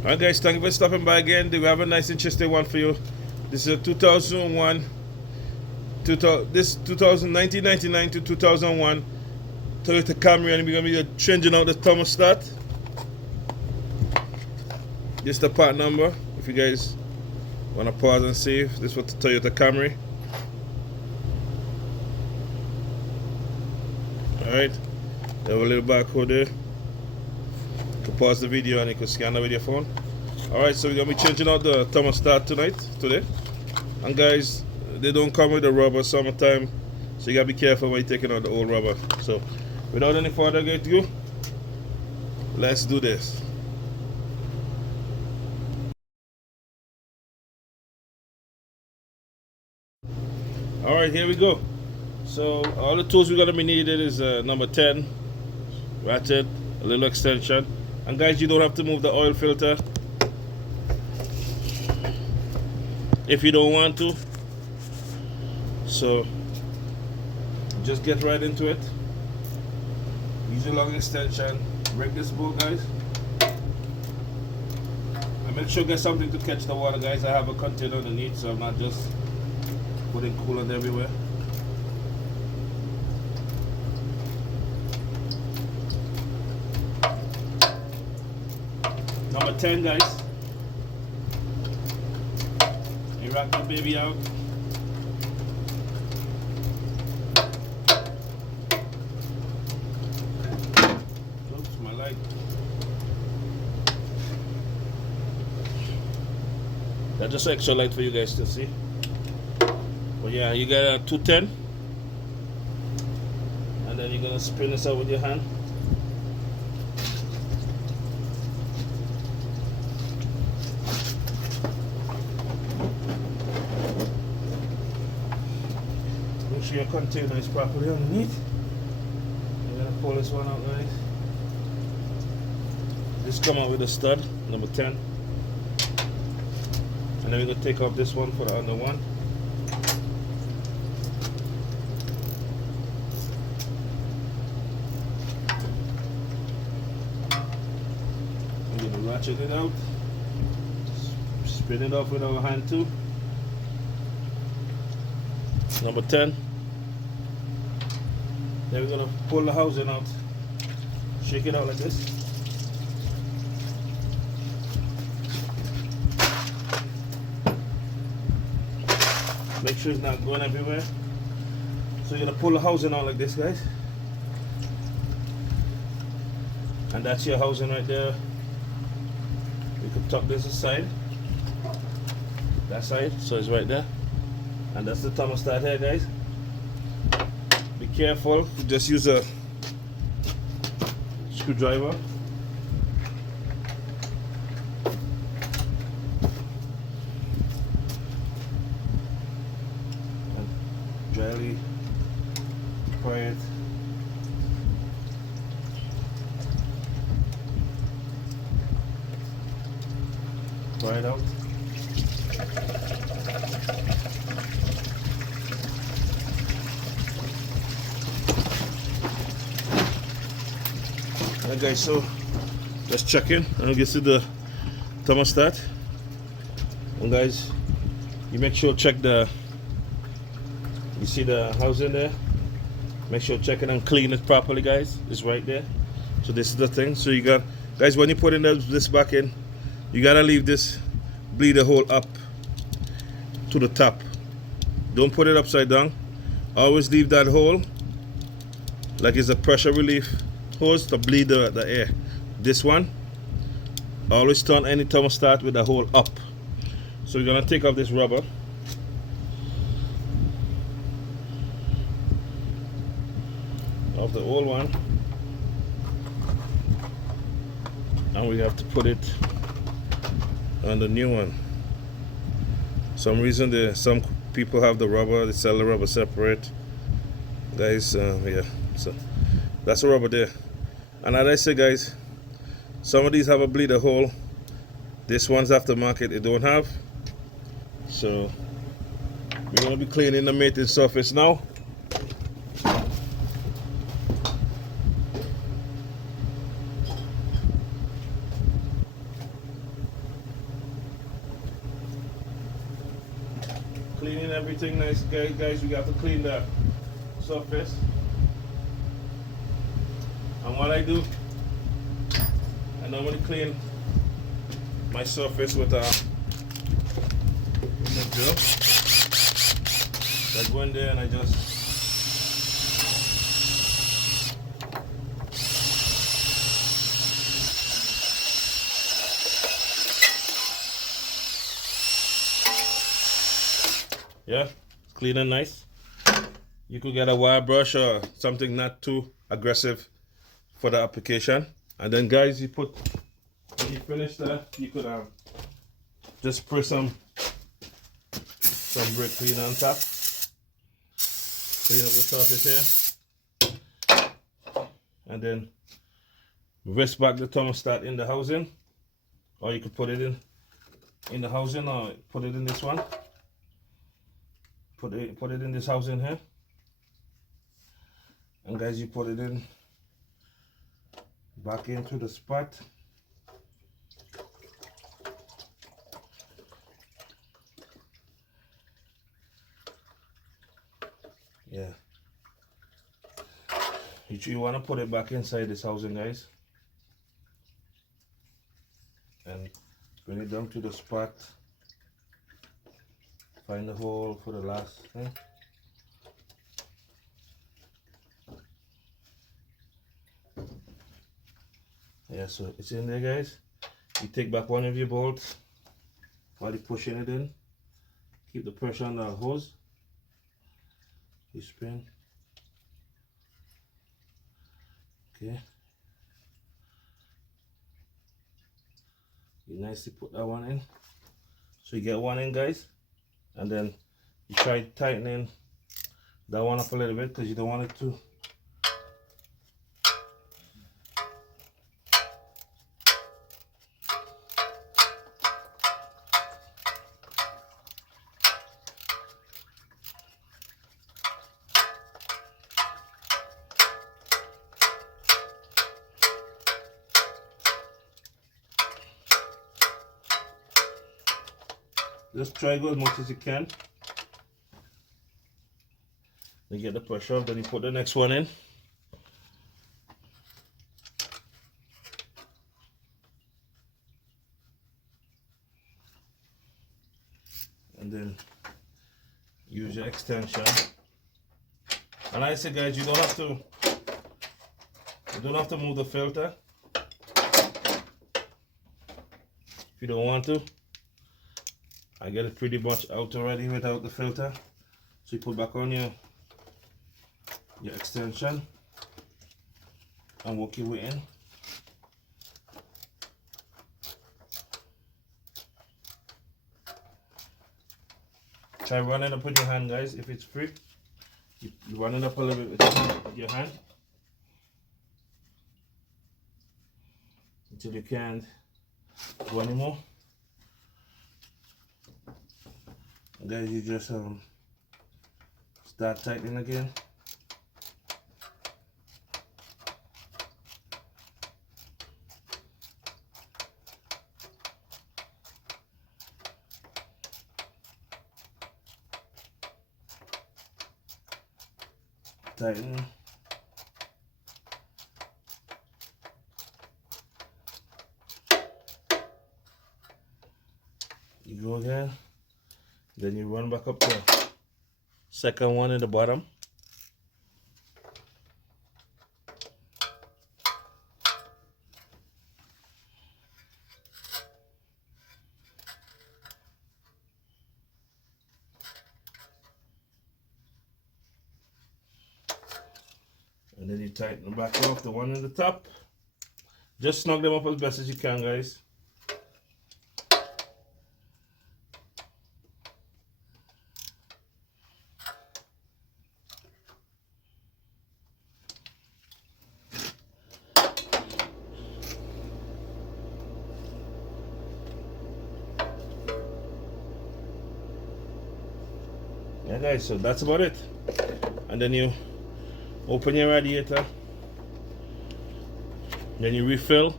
Alright guys, thank you for stopping by again. We have a nice interesting one for you. This is a 2001, this 1999 to 2001 Toyota Camry, and we're going to be changing out the thermostat. This is the part number if you guys want to pause and save. This was the Toyota Camry. Alright, they have a little barcode there. You can pause the video and you can scan it with your phone. Alright, so we're going to be changing out the thermostat today. And guys, they don't come with the rubber summertime, so you got to be careful when you're taking out the old rubber. So without any further ado, let's do this. Alright, here we go. So all the tools we're going to be needed is number 10 ratchet, a little extension, and guys, you don't have to move the oil filter if you don't want to, so just get right into it. Use a long extension, break this bolt guys, and make sure you get something to catch the water guys. I have a container underneath, so I'm not just putting coolant everywhere. Number 10 guys, you rock that baby out. Oops, my light. That's just extra light for you guys to see. But yeah, you got a 210, and then you're gonna spin this out with your hand. Make sure your container is properly underneath. You're gonna pull this one out, guys. This come out with a stud, number 10. And then we're gonna take off this one for the under one. We're gonna ratchet it out. Spin it off with our hand too. Number 10. Then we're gonna pull the housing out, shake it out like this. Make sure it's not going everywhere. So you're gonna pull the housing out like this, guys. And that's your housing right there. You can tuck this aside, that side, so it's right there. And that's the thermostat here, guys. Be careful, just use a screwdriver. And dryly pry it. Pry it out. Alright guys, so let's check in and get to the thermostat. And guys, you make sure check you see the housing there? Make sure check it and clean it properly, guys. It's right there. So this is the thing. So you got, guys, when you put in this back in, you gotta leave this bleeder hole up to the top. Don't put it upside down. Always leave that hole like it's a pressure relief hose to bleed the air. This one, always turn any thermostat with the hole up. So we're gonna take off this rubber. Off the old one. And we have to put it on the new one. Some reason some people have the rubber, they sell the rubber separate. Guys, yeah, so that's the rubber there. And as I say, guys, some of these have a bleeder hole. This one's aftermarket, it don't have. So we're gonna be cleaning the mating surface now. Cleaning everything nice, guys. We got to clean the surface. And what I do, I normally clean my surface with a drill. I go in there and I just it's clean and nice. You could get a wire brush or something not too aggressive for the application. And then guys, when you finish that, you could just spray some brake cleaner on top. Clean up the surface here. And then rest back the thermostat in the housing. Or you could put it in the housing, or put it in this one. Put it in this housing here. And guys, you put it in back into the spot. Yeah. You want to put it back inside this housing, guys. And bring it down to the spot. Find the hole for the last thing. Yeah, so it's in there, guys. You take back one of your bolts while you're pushing it in. Keep the pressure on the hose. You spin. Okay. You nicely put that one in. So you get one in, guys. And then you try tightening that one up a little bit because you don't want it to. Just try go as much as you can. Then get the pressure off, then you put the next one in. And then use your extension. And like I said, guys, you don't have to move the filter if you don't want to. I get it pretty much out already without the filter. So you put back on your extension and work your way in. Try running up with your hand, guys. If it's free, you run it up a little bit with your hand until you can't go anymore. And then you just start tightening again. Tighten. You go again. Then you run back up the second one in the bottom. And then you tighten back off the one in the top. Just snug them up as best as you can, guys. Yeah, guys, so that's about it. And then you open your radiator, then you refill,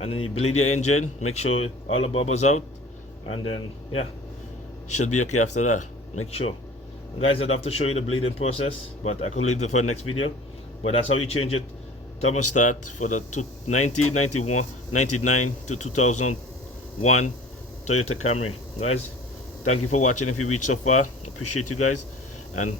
and then you bleed your engine, make sure all the bubbles out, and then yeah, should be okay after that. Make sure. Guys, I'd have to show you the bleeding process, but I could leave it for the next video. But that's how you change it. Thermostat for the 1991, 99 to 2001 Toyota Camry. Guys, thank you for watching. If you reached so far, appreciate you guys, and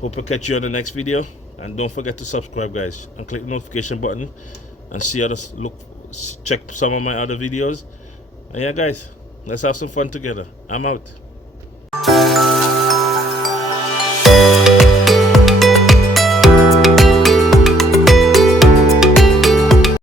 hope to catch you on the next video. And don't forget to subscribe, guys, and click the notification button and see others. Check some of my other videos. And yeah, guys, let's have some fun together. I'm out.